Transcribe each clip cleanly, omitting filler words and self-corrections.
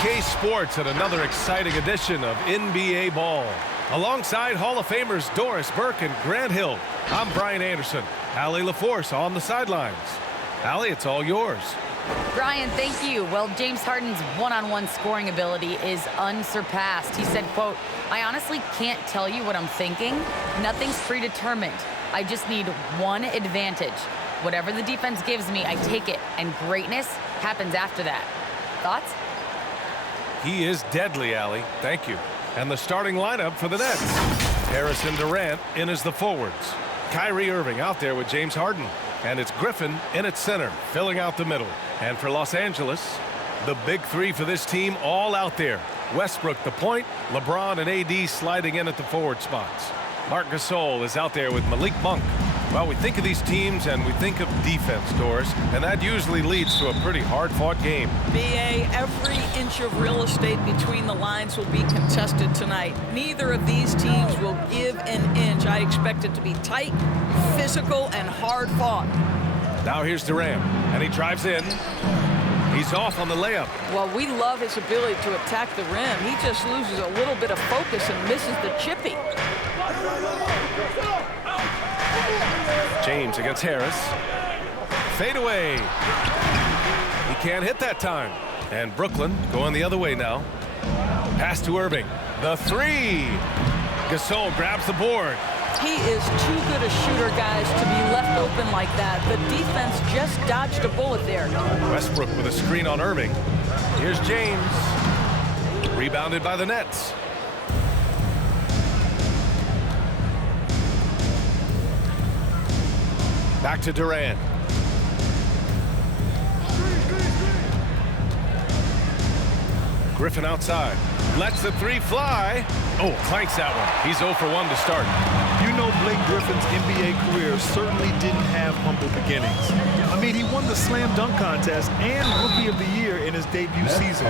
EK Sports at another exciting edition of NBA Ball. Alongside Hall of Famers Doris Burke and Grant Hill, I'm Brian Anderson. Allie LaForce on the sidelines. Allie, it's all yours. Brian, thank you. Well, James Harden's one-on-one scoring ability is unsurpassed. He said, quote, "I honestly can't tell you what I'm thinking. Nothing's predetermined. I just need one advantage. Whatever the defense gives me, I take it, and greatness happens after that." Thoughts? He is deadly, Allie. Thank you. And the starting lineup for the Nets. Harris and Durant in as the forwards. Kyrie Irving out there with James Harden. And it's Griffin in at center, filling out the middle. And for Los Angeles, the big three for this team all out there. Westbrook the point, LeBron and AD sliding in at the forward spots. Marc Gasol is out there with Malik Monk. Well, we think of these teams and we think of defense, Doris, and that usually leads to a pretty hard-fought game. BA, every inch of real estate between the lines will be contested tonight. Neither of these teams will give an inch. I expect it to be tight, physical, and hard-fought. Now here's Durant, and he drives in. He's off on the layup. Well, we love his ability to attack the rim. He just loses a little bit of focus and misses the chippy. James against Harris. Fade away. He can't hit that time. And Brooklyn going the other way now. Pass to Irving. The three. Gasol grabs the board. He is too good a shooter, guys, to be left open like that. The defense just dodged a bullet there. Westbrook with a screen on Irving. Here's James. Rebounded by the Nets. Back to Durant. Griffin outside. Lets the three fly. Oh, clanks that one. He's 0 for 1 to start. You know, Blake Griffin's NBA career certainly didn't have humble beginnings. I mean, he won the slam dunk contest and Rookie of the Year in his debut season.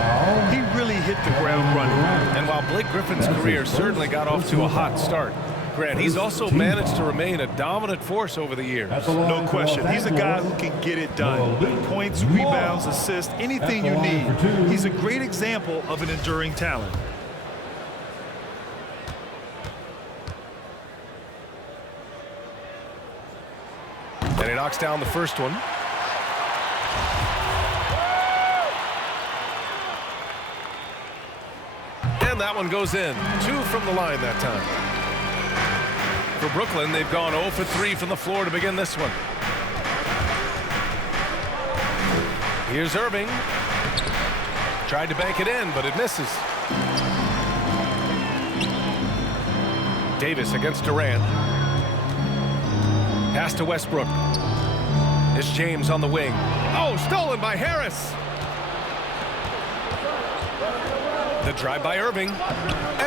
He really hit the ground running. And while Blake Griffin's career certainly got off to a hot start, Grant, he's also managed to remain a dominant force over the years. No question. He's a guy who can get it done. Points, rebounds, assists, anything you need. He's a great example of an enduring talent. And he knocks down the first one. And that one goes in. 2 from the line that time. For Brooklyn, they've gone 0 for 3 from the floor to begin this one. Here's Irving. Tried to bank it in, but it misses. Davis against Durant. Pass to Westbrook. It's James on the wing. Oh, stolen by Harris. The drive by Irving.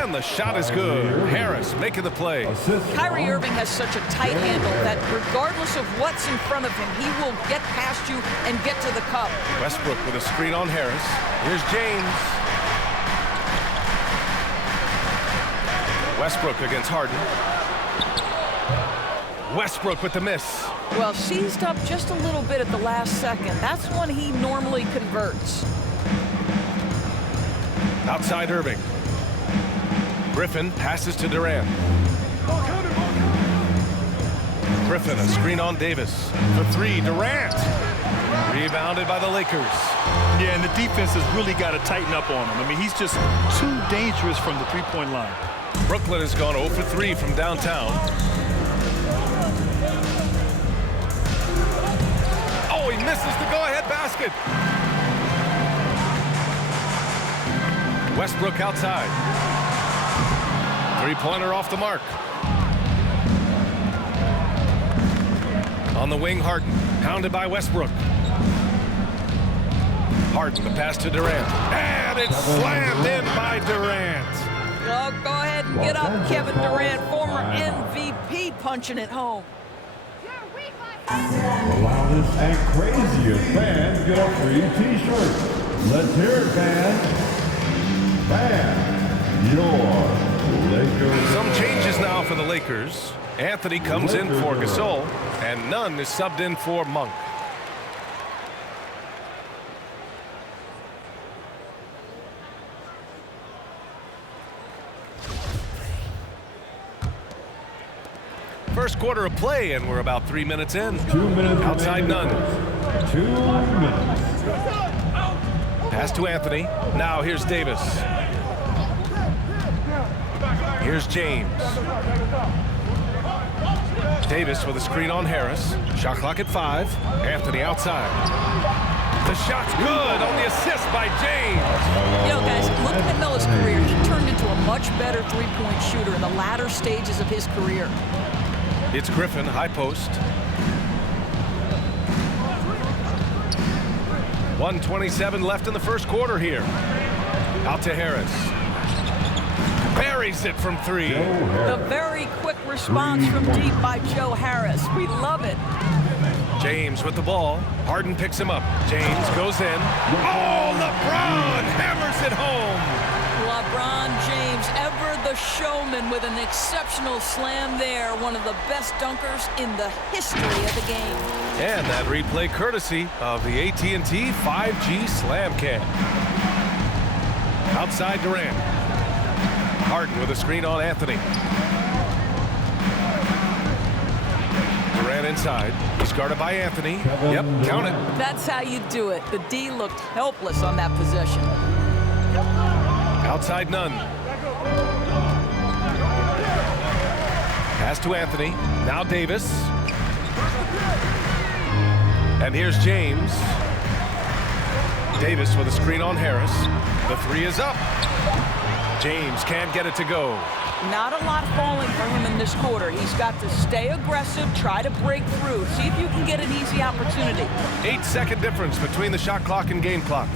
And the shot is good. Harris making the play. Kyrie Irving has such a tight handle that regardless of what's in front of him, he will get past you and get to the cup. Westbrook with a screen on Harris. Here's James. Westbrook against Harden. Westbrook with the miss. Well, seized up just a little bit at the last second. That's when he normally converts. Outside Irving. Griffin passes to Durant. Griffin, a screen on Davis. The three, Durant. Rebounded by the Lakers. Yeah, and the defense has really got to tighten up on him. I mean, he's just too dangerous from the three-point line. Brooklyn has gone 0 for 3 from downtown. Oh, he misses the go-ahead basket. Westbrook outside. Three-pointer off the mark. On the wing, Harden. Pounded by Westbrook. Harden, the pass to Durant. And it's slammed in by Durant. Oh, go ahead and get up, Kevin Durant, former MVP, punching it home. The loudest and craziest fans get a free t-shirt. Let's hear it, fans. Your Lakers. Some changes now for the Lakers. Anthony comes in for Gasol, and Nunn is subbed in for Monk. first quarter of play, and we're about 3 minutes in. 2 minutes. Outside none. 2 minutes. Pass to Anthony. Now here's Davis. Here's James. Davis with a screen on Harris. Shot clock at 5. Anthony outside. The shot's good on the assist by James. You know, guys, looking at Melo's career, he turned into a much better three-point shooter in the latter stages of his career. It's Griffin, high post. 1:27 left in the first quarter here. Out to Harris. Buries it from 3. The very quick response from deep by Joe Harris. We love it. James with the ball. Harden picks him up. James goes in. Oh, LeBron hammers it home. LeBron James, ever the showman, with an exceptional slam there. One of the best dunkers in the history of the game. And that replay courtesy of the AT&T 5G Slam Cam. Outside Durant. Harden with a screen on Anthony. Durant inside. He's guarded by Anthony. Yep, count it. That's how you do it. The D looked helpless on that possession. Outside none. Pass to Anthony. Now Davis. And here's James. Davis with a screen on Harris. The 3 is up. James can't get it to go. Not a lot falling for him in this quarter. He's got to stay aggressive, try to break through, see if you can get an easy opportunity. 8-second difference between the shot clock and game clock.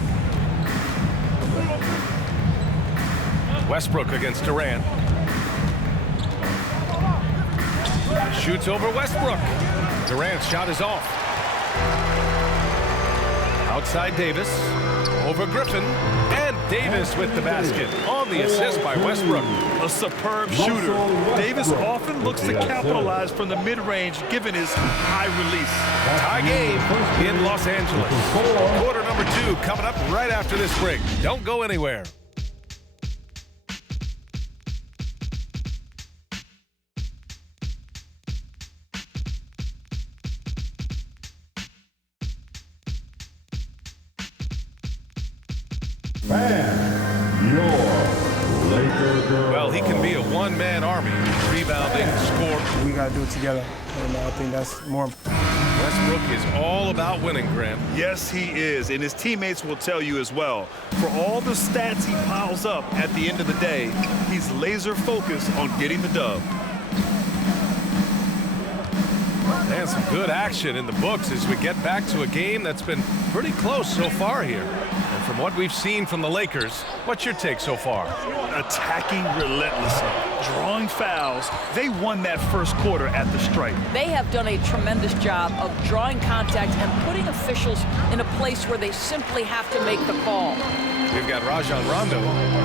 Westbrook against Durant. Shoots over Westbrook. Durant's shot is off. Outside Davis. Over Griffin. And Davis with the basket on the assist by Westbrook. A superb shooter. Davis often looks to capitalize from the mid-range given his high release. Tie game in Los Angeles. Quarter number 2 coming up right after this break. Don't go anywhere. Well, he can be a one-man army, rebounding, scoring. We got to do it together, and I think that's more important. Westbrook is all about winning, Grant. Yes, he is, and his teammates will tell you as well. For all the stats he piles up at the end of the day, he's laser focused on getting the dub. And some good action in the books as we get back to a game that's been pretty close so far here. And from what we've seen from the Lakers, what's your take so far? Attacking relentlessly, drawing fouls. They won that first quarter at the stripe. They have done a tremendous job of drawing contact and putting officials in a place where they simply have to make the call. We've got Rajon Rondo.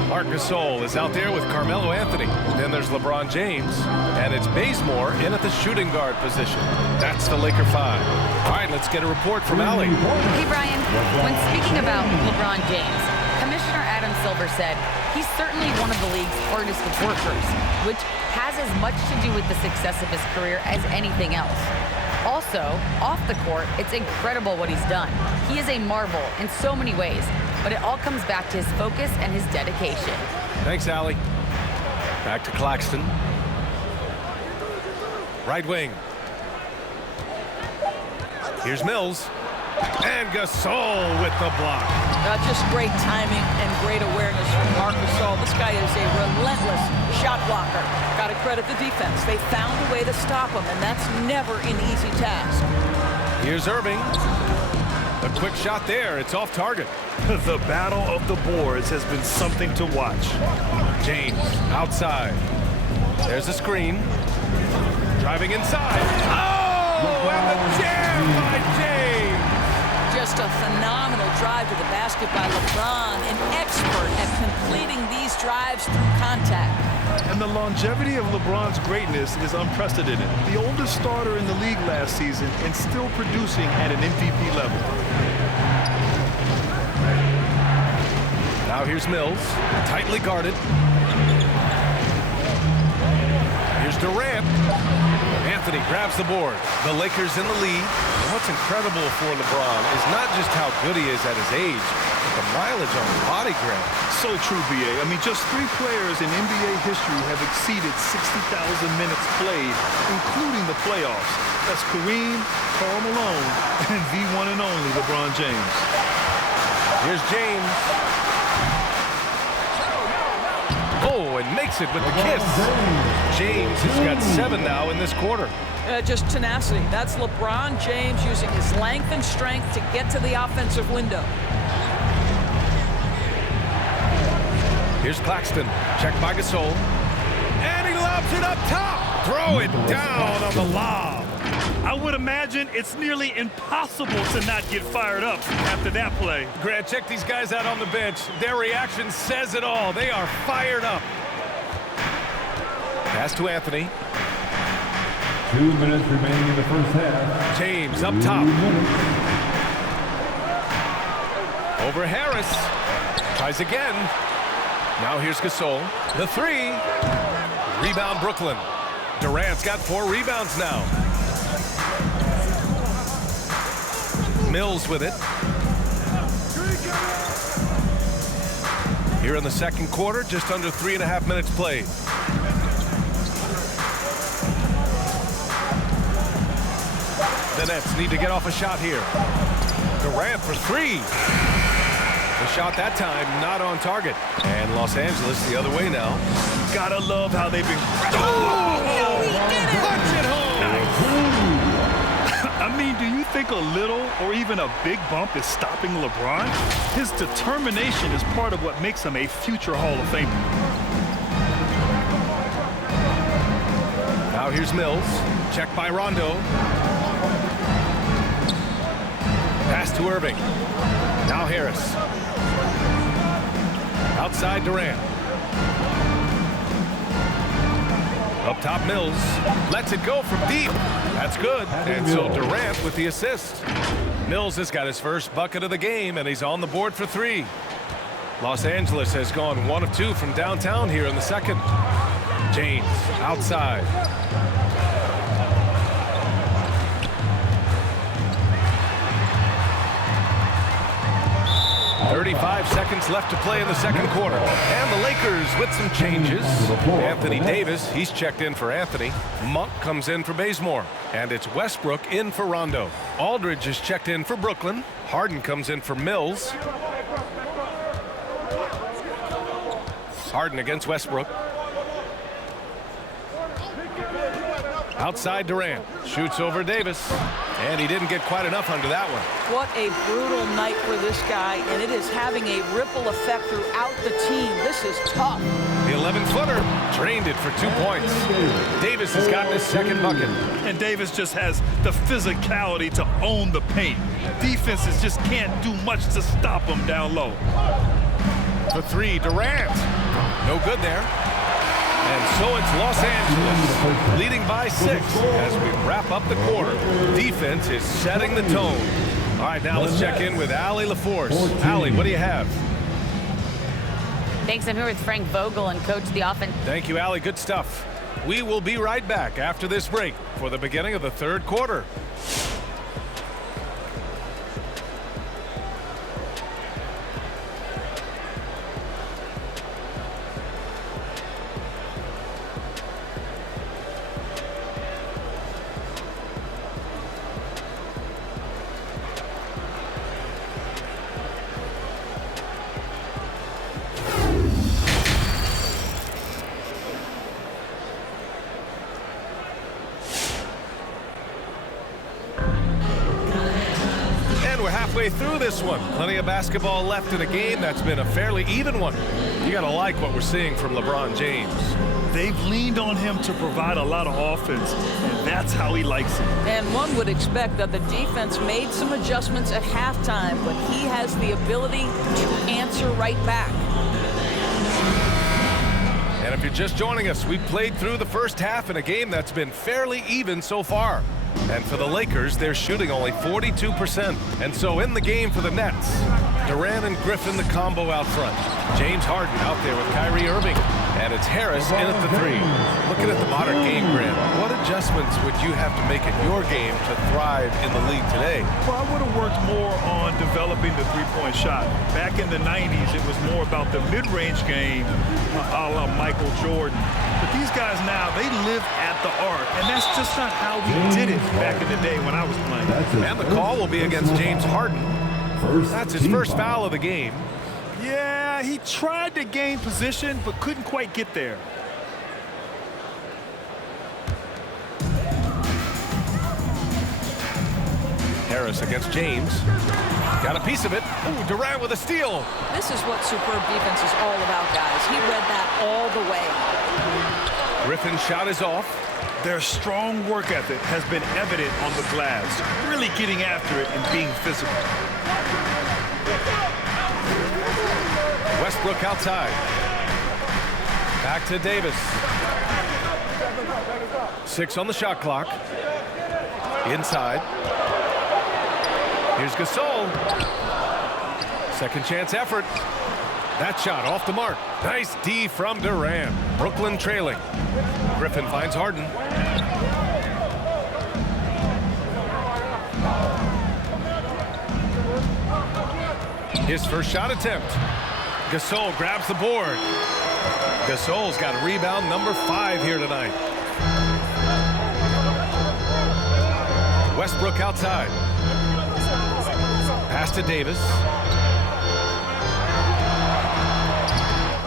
Marc Gasol is out there with Carmelo Anthony. Then there's LeBron James. And it's Bazemore in at the shooting guard position. That's the Laker 5. All right, let's get a report from Allie. Hey, Brian. When speaking about LeBron James, Commissioner Adam Silver said he's certainly one of the league's hardest workers, which has as much to do with the success of his career as anything else. Also, off the court, it's incredible what he's done. He is a marvel in so many ways, but it all comes back to his focus and his dedication. Thanks, Allie. Back to Claxton. Right wing. Here's Mills. And Gasol with the block. Just great timing and great awareness from Marc Gasol. This guy is a relentless shot blocker. Got to credit the defense. They found a way to stop him, and that's never an easy task. Here's Irving. A quick shot there. It's off target. The battle of the boards has been something to watch. James outside. There's a screen. Driving inside. Oh, and the jam by James. Just a phenomenal drive to the basket by LeBron, an expert at completing these drives through contact. And the longevity of LeBron's greatness is unprecedented. The oldest starter in the league last season and still producing at an MVP level. Now here's Mills, tightly guarded. Here's Durant. Anthony grabs the board. The Lakers in the lead. And what's incredible for LeBron is not just how good he is at his age, but the mileage on his body grab. So true, B.A. I mean, just 3 players in NBA history have exceeded 60,000 minutes played, including the playoffs. That's Kareem, Karl Malone, and the one and only LeBron James. Here's James. Oh, and makes it with the kiss. James has got 7 now in this quarter. Just tenacity. That's LeBron James using his length and strength to get to the offensive window. Here's Claxton. Checked by Gasol. And he lobs it up top. Throw it down on the lob. I would imagine it's nearly impossible to not get fired up after that play. Grant, check these guys out on the bench. Their reaction says it all. They are fired up. Pass to Anthony. 2 minutes remaining in the first half. James up top. Over Harris. Tries again. Now here's Gasol. The 3. Rebound Brooklyn. Durant's got 4 rebounds now. Mills with it. Here in the second quarter, just under 3.5 minutes played. The Nets need to get off a shot here. Durant for 3. The shot that time not on target. And Los Angeles the other way now. Gotta love how they've been. Punch it home! I mean, do you think a little or even a big bump is stopping LeBron? His determination is part of what makes him a future Hall of Famer. Now here's Mills. Checked by Rondo. Pass to Irving. Now Harris. Outside Durant. Up top Mills. Lets it go from deep. That's good. And so Durant with the assist. Mills has got his first bucket of the game, and he's on the board for 3. Los Angeles has gone 1 of 2 from downtown here in the second. James outside. .35 seconds left to play in the second quarter. And the Lakers with some changes. Anthony Davis, he's checked in for Anthony. Monk comes in for Bazemore. And it's Westbrook in for Rondo. Aldridge is checked in for Brooklyn. Harden comes in for Mills. Harden against Westbrook. Outside Durant. Shoots over Davis. And he didn't get quite enough under that one. What a brutal night for this guy, and it is having a ripple effect throughout the team. This is tough. The 11-footer drained it for 2 points. Davis has gotten his second bucket. And Davis just has the physicality to own the paint. Defenses just can't do much to stop him down low. For 3, Durant. No good there. And so it's Los Angeles leading by 6 as we wrap up the quarter. Defense is setting the tone. All right, now let's check in with Allie LaForce. Allie, what do you have? Thanks. I'm here with Frank Vogel and coach the offense. Thank you, Allie. Good stuff. We will be right back after this break for the beginning of the third quarter. Halfway through this one. Plenty of basketball left in a game that's been a fairly even one. You gotta like what we're seeing from LeBron James. They've leaned on him to provide a lot of offense, and that's how he likes it. And one would expect that the defense made some adjustments at halftime, but he has the ability to answer right back. And if you're just joining us, we've played through the first half in a game that's been fairly even so far. And for the Lakers, they're shooting only 42%. And so in the game for the Nets, Durant and Griffin the combo out front. James Harden out there with Kyrie Irving. And it's Harris in at the 3. Looking at the modern game, Grant, what adjustments would you have to make in your game to thrive in the league today? Well, I would have worked more on developing the three-point shot. Back in the 90s, it was more about the mid-range game, a la Michael Jordan. But these guys now, they live at the arc, and that's just not how we did it back in the day when I was playing. And the call will be against James Harden. That's his first foul of the game. Yeah, he tried to gain position, but couldn't quite get there. Harris against James. Got a piece of it. Ooh, Durant with a steal. This is what superb defense is all about, guys. He read that all the way. Griffin's shot is off. Their strong work ethic has been evident on the glass, really getting after it and being physical. Westbrook outside. Back to Davis. 6 on the shot clock. Inside. Here's Gasol. Second chance effort. That shot off the mark. Nice D from Durant. Brooklyn trailing. Griffin finds Harden. His first shot attempt. Gasol grabs the board. Gasol's got rebound number 5 here tonight. Westbrook outside. Pass to Davis.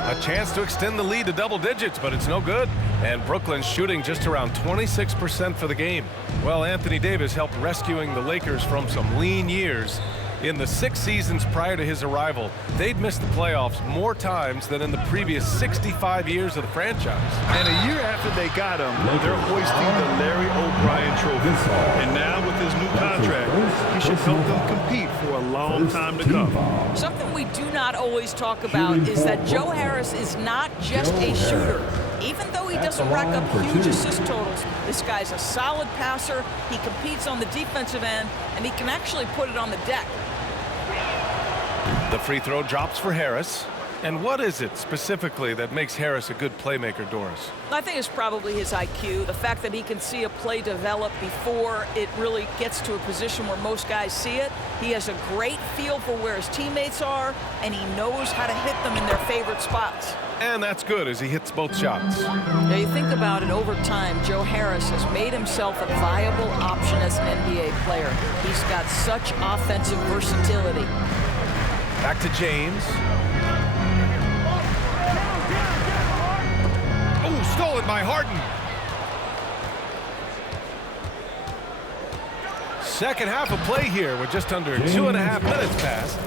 A chance to extend the lead to double digits, but it's no good. And Brooklyn's shooting just around 26% for the game. Well, Anthony Davis helped rescuing the Lakers from some lean years. In the 6 seasons prior to his arrival, they'd missed the playoffs more times than in the previous 65 years of the franchise. And a year after they got him, they're hoisting the Larry O'Brien trophy. And now with his new contract, he should help them compete for a long time to come. Something we do not always talk about is that Joe Harris is not just a shooter. Even though he doesn't rack up huge assist totals, this guy's a solid passer. He competes on the defensive end, and he can actually put it on the deck. The free throw drops for Harris. And what is it specifically that makes Harris a good playmaker, Doris? I think it's probably his IQ, the fact that he can see a play develop before it really gets to a position where most guys see it. He has a great feel for where his teammates are, and he knows how to hit them in their favorite spots. And that's good as he hits both shots. Now you think about it, over time, Joe Harris has made himself a viable option as an NBA player. He's got such offensive versatility. Back to James. Oh, stolen by Harden. Second half of play here with just under 2.5 minutes passed.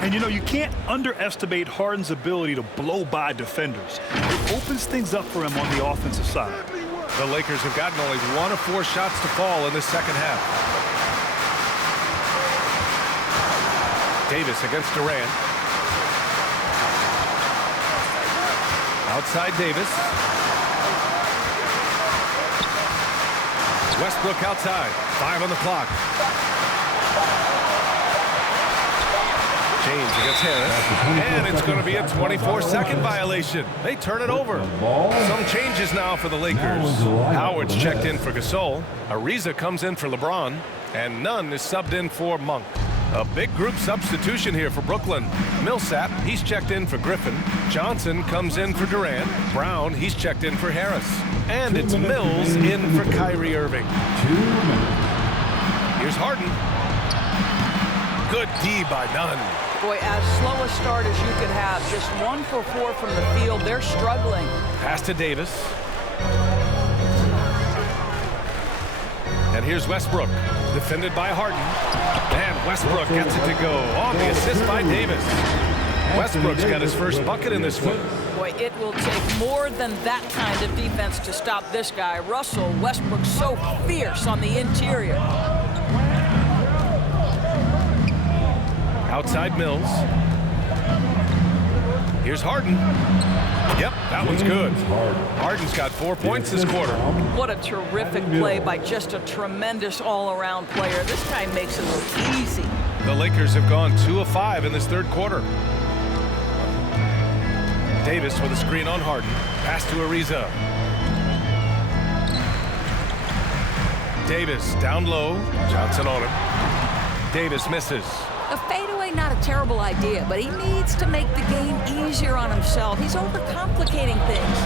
And you know, you can't underestimate Harden's ability to blow by defenders. It opens things up for him on the offensive side. The Lakers have gotten only 1 of 4 shots to fall in this second half. Davis against Durant. Outside Davis. Westbrook outside. 5 on the clock. James against Harris. And it's going to be a 24-second violation. They turn it over. Some changes now for the Lakers. Howard's checked in for Gasol. Ariza comes in for LeBron. And none is subbed in for Monk. A big group substitution here for Brooklyn. Millsap, he's checked in for Griffin. Johnson comes in for Durant. Brown, he's checked in for Harris. And it's Mills in for Kyrie Irving. Here's Harden. Good D by Nunn. Boy, as slow a start as you could have, just 1 for 4 from the field. They're struggling. Pass to Davis. And here's Westbrook, defended by Harden. And Westbrook gets it to go on the assist by Davis. Westbrook's got his first bucket in this one. Boy, it will take more than that kind of defense to stop this guy. Russell Westbrook's so fierce on the interior. Outside Mills. Here's Harden. Yep, that one's good. Harden's got 4 points this quarter. What a terrific play by just a tremendous all-around player. This guy makes it look easy. The Lakers have gone 2 of 5 in this third quarter. Davis with a screen on Harden. Pass to Ariza. Davis down low. Johnson on him. Davis misses. A fadeaway, not a terrible idea, but he needs to make the game easier on himself. He's overcomplicating things.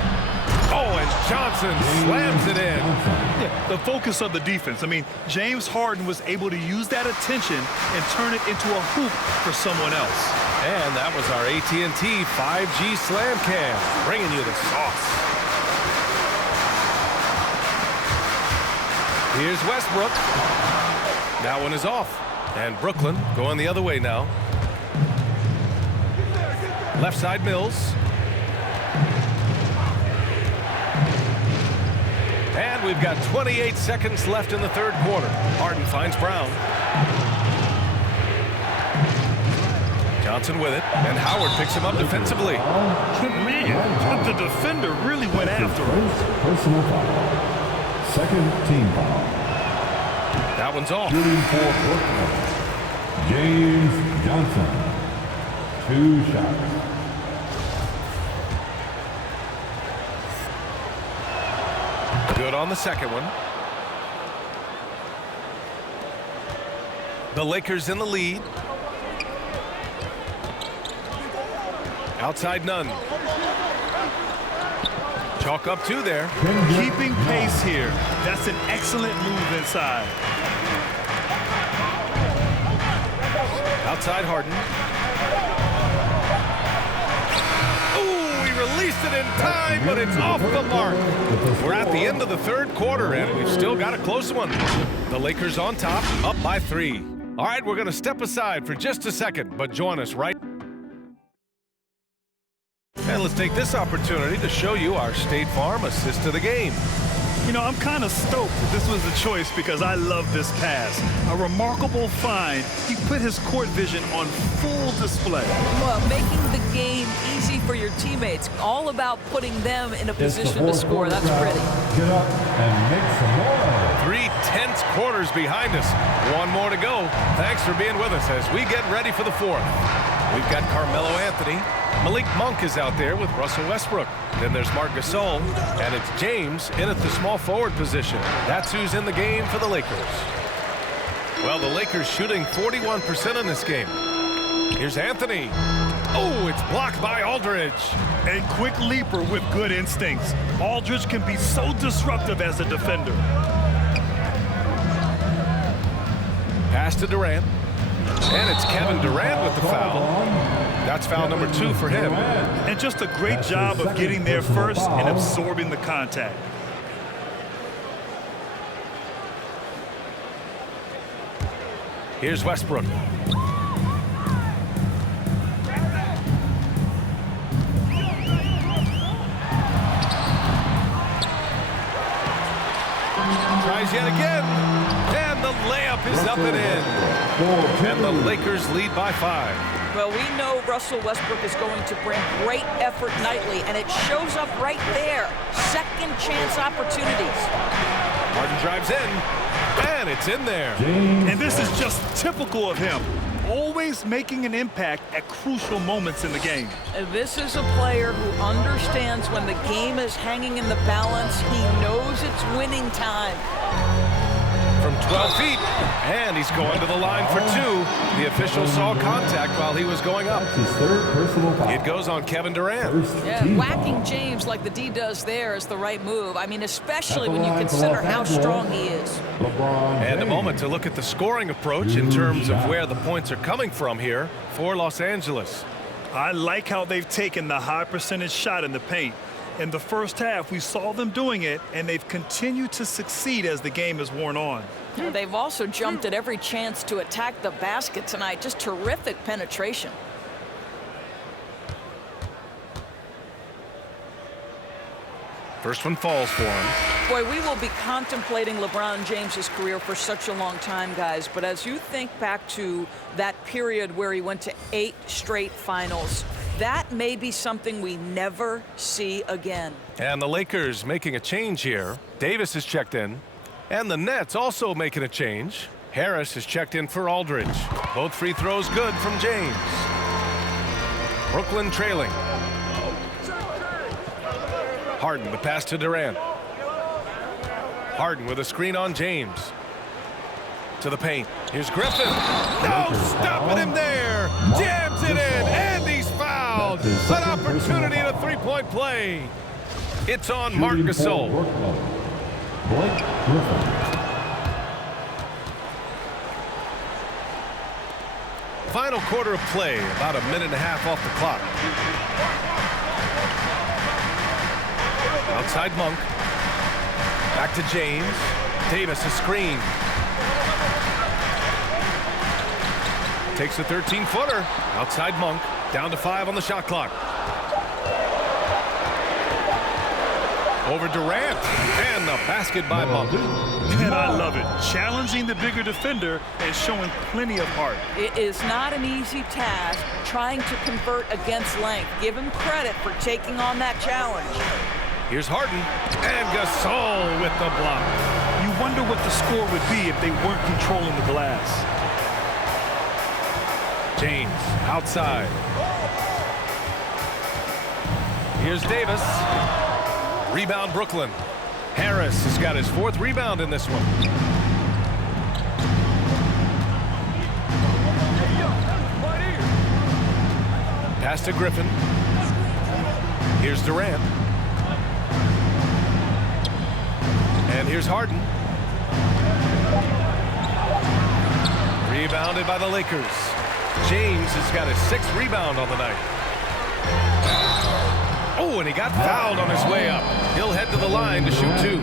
Oh, and Johnson slams it in. Yeah, the focus of the defense. I mean, James Harden was able to use that attention and turn it into a hoop for someone else. And that was our AT&T 5G Slam Cam, bringing you the sauce. Here's Westbrook. That one is off. And Brooklyn going the other way now. Left side Mills. And we've got 28 seconds left in the third quarter. Harden finds Brown. Johnson with it, and Howard picks him up defensively. Man, the defender really went after him. Personal foul. Second team foul. That one's off. Shooting for Brooklyn, James Johnson. 2 shots. Good on the second one. The Lakers in the lead. Outside none. Chalk up 2 there. Keeping pace here. That's an excellent move inside. Outside Harden. Ooh, he released it in time, but it's off the mark. We're at the end of the third quarter, and we've still got a close one. The Lakers on top, up by 3. All right, we're going to step aside for just a second, but join us right. And let's take this opportunity to show you our State Farm assist of the game. You know, I'm kind of stoked that this was a choice because I love this pass. A remarkable find. He put his court vision on full display. Well, making the game easy for your teammates. All about putting them in a position to score. That's pretty. Get up and make some noise. 3 tense quarters behind us. 1 more to go. Thanks for being with us as we get ready for the 4th. We've got Carmelo Anthony. Malik Monk is out there with Russell Westbrook. Then there's Marc Gasol, and it's James in at the small forward position. That's who's in the game for the Lakers. Well, the Lakers shooting 41% in this game. Here's Anthony. Oh, it's blocked by Aldridge. A quick leaper with good instincts. Aldridge can be so disruptive as a defender. Pass to Durant. And it's Kevin Durant with the foul. That's foul number 2 for him. And just a great job of getting there first and absorbing the contact. Here's Westbrook. Tries yet again. And the layup is up and in. And the Lakers lead by 5. Well, we know Russell Westbrook is going to bring great effort nightly, and it shows up right there. Second chance opportunities. Harden drives in, and it's in there. And this is just typical of him. Always making an impact at crucial moments in the game. This is a player who understands when the game is hanging in the balance. He knows it's winning time. From 12 feet, and he's going to the line for 2. The official saw contact while he was going up. His 3rd personal foul. It goes on Kevin Durant. Yeah, whacking James like the D does there is the right move. I mean, especially when you consider how strong he is. And a moment to look at the scoring approach in terms of where the points are coming from here for Los Angeles. I like how they've taken the high percentage shot in the paint. In the first half, we saw them doing it, and they've continued to succeed as the game has worn on. They've also jumped at every chance to attack the basket tonight. Just terrific penetration. First one falls for him. Boy, we will be contemplating LeBron James's career for such a long time, guys. But as you think back to that period where he went to 8 straight finals, that may be something we never see again. And the Lakers making a change here. Davis is checked in. And the Nets also making a change. Harris is checked in for Aldridge. Both free throws good from James. Brooklyn trailing. Harden, the pass to Durant. Harden with a screen on James. To the paint. Here's Griffin. No, stopping him there. Jams it in, and he's fouled. An opportunity in a three-point play. It's on Marc Gasol. Blake Griffin. Final quarter of play, about a minute and a half off the clock. Outside Monk. Back to James. Davis, a screen. Takes a 13-footer. Outside Monk. Down to 5 on the shot clock. Over Durant. And the basket by Monk. And I love it. Challenging the bigger defender and showing plenty of heart. It is not an easy task trying to convert against length. Give him credit for taking on that challenge. Here's Harden. And Gasol with the block. You wonder what the score would be if they weren't controlling the glass. James outside. Here's Davis. Rebound Brooklyn. Harris has got his 4th rebound in this one. Pass to Griffin. Here's Durant. And here's Harden. Rebounded by the Lakers. James has got his 6th rebound on the night. Oh, and he got fouled on his way up. He'll head to the line to shoot 2.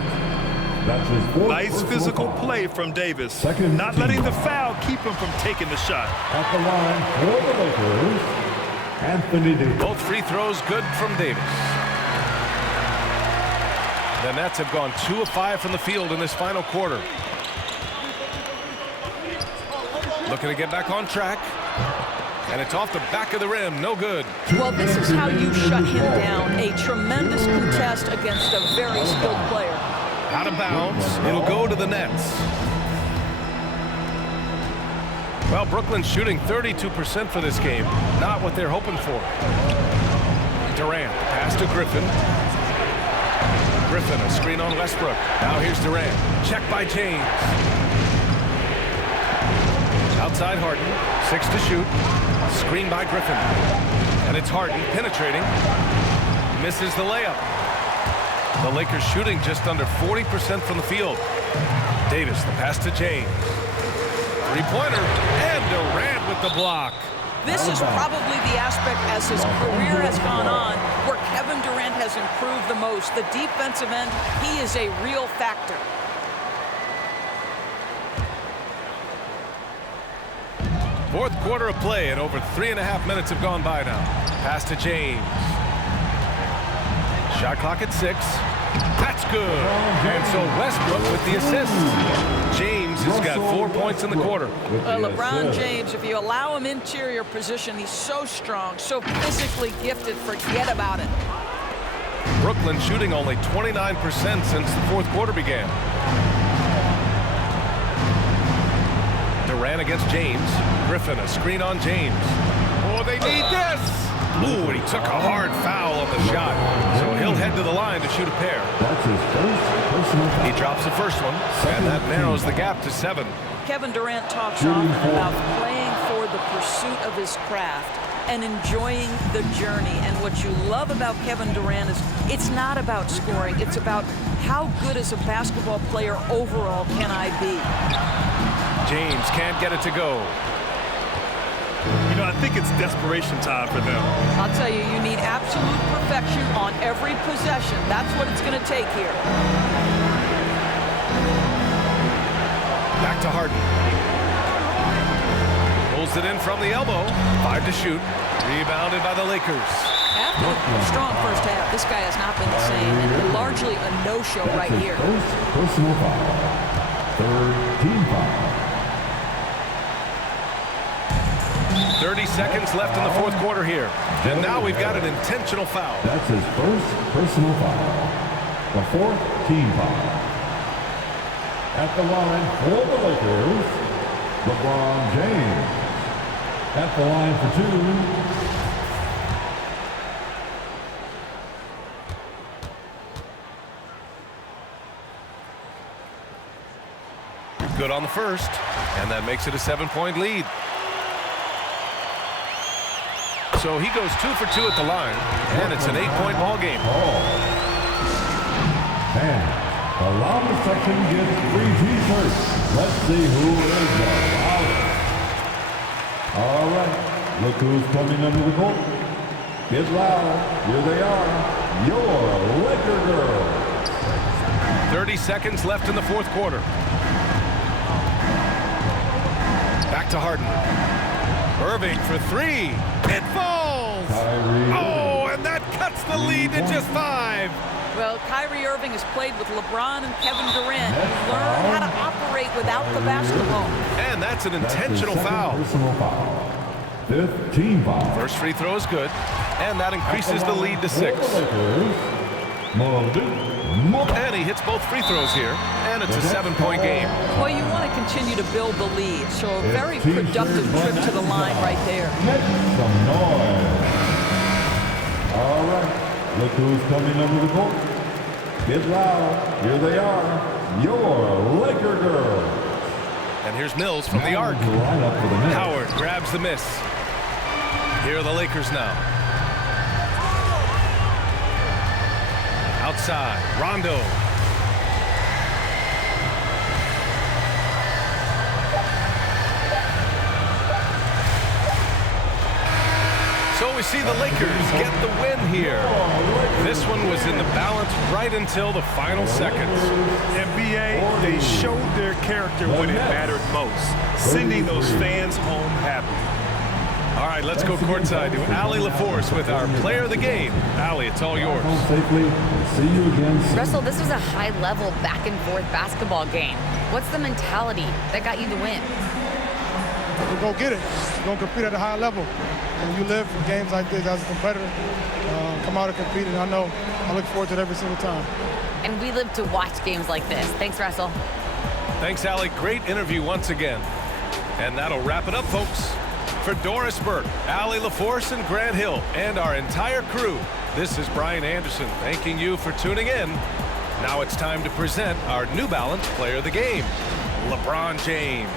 That's his 4th Nice physical foul. play from Davis. Second Not team letting the foul. foul keep him from taking the shot. At the line for the Lakers, Anthony Davis. Both free throws good from Davis. The Nets have gone 2 of 5 from the field in this final quarter. Looking to get back on track. And it's off the back of the rim. No good. Well, this is how you shut him down. A tremendous contest against a very skilled player. Out of bounds. It'll go to the Nets. Well, Brooklyn's shooting 32% for this game. Not what they're hoping for. Durant. Pass to Griffin. Griffin, a screen on Westbrook. Now here's Durant. Check by James. Outside Harden. 6 to shoot. Screen by Griffin. And it's Harden penetrating. Misses the layup. The Lakers shooting just under 40% from the field. Davis, the pass to James. Three-pointer. And Durant with the block. This is probably the aspect as his career has gone on where Kevin Durant has improved the most. The defensive end, he is a real factor. Fourth quarter of play, and over 3.5 minutes have gone by now. Pass to James. Shot clock at 6. That's good. And so Westbrook with the assist. James has got 4 points in the quarter. LeBron James, if you allow him interior position, he's so strong, so physically gifted, forget about it. Brooklyn shooting only 29% since the fourth quarter began. Durant against James. Griffin, a screen on James. Oh, they need this. Ooh, and he took a hard foul on the shot. So he'll head to the line to shoot a pair. That's his 1st personal foul. He drops the first one, and that narrows the gap to 7. Kevin Durant talks often about playing for the pursuit of his craft and enjoying the journey. And what you love about Kevin Durant is it's not about scoring. It's about how good as a basketball player overall can I be. James can't get it to go. You know, I think it's desperation time for them. I'll tell you, you need absolute perfection on every possession. That's what it's going to take here. Back to Harden. Pulls it in from the elbow. 5 to shoot. Rebounded by the Lakers. After the strong first half, this guy has not been the same. And largely a no-show right here. 1st personal foul. 3rd team foul. 30 seconds left in the fourth quarter here. And now we've got an intentional foul. That's his 1st personal foul. The 4th team foul. At the line for the Lakers, LeBron James. At the line for 2. Good on the first, and that makes it a 7-point lead. So he goes 2 for 2 at the line, and it's an 8-point ball game. And the loudest section gets free T-shirts. Let's see who is the loudest. All right, look who's coming under the court. Get loud. Here they are, your Laker girls. 30 seconds left in the fourth quarter. Back to Harden. Irving for 3. It falls. Oh, and that cuts the lead to just 5. Well, Kyrie Irving has played with LeBron and Kevin Durant. He's learned how to operate without the basketball. And that's an intentional foul. Personal foul. 5th team foul. First free throw is good, and that increases the lead to 6. And he hits both free throws here, and it's a 7-point game. Well, you want to continue to build the lead, so a very productive trip to the line right there. Make some noise. All right, look who's coming under the court. Get loud. Here they are, your Laker girls. And here's Mills from the arc. Howard grabs the miss. Here are the Lakers now. Outside, Rondo. So we see the Lakers get the win here. This one was in the balance right until the final seconds. NBA, they showed their character when it mattered most, sending those fans home happy. All right, let's go courtside to Allie LaForce with our player of the game. Allie, it's all yours. Safely. See you again soon. Russell, this was a high-level back-and-forth basketball game. What's the mentality that got you the win? We're going to get it. We're going to compete at a high level. When you live for games like this as a competitor, come out and compete, and I know I look forward to it every single time. And we live to watch games like this. Thanks, Russell. Thanks, Allie. Great interview once again. And that'll wrap it up, folks. For Doris Burke, Allie LaForce, and Grant Hill, and our entire crew, this is Brian Anderson thanking you for tuning in. Now it's time to present our New Balance Player of the Game, LeBron James.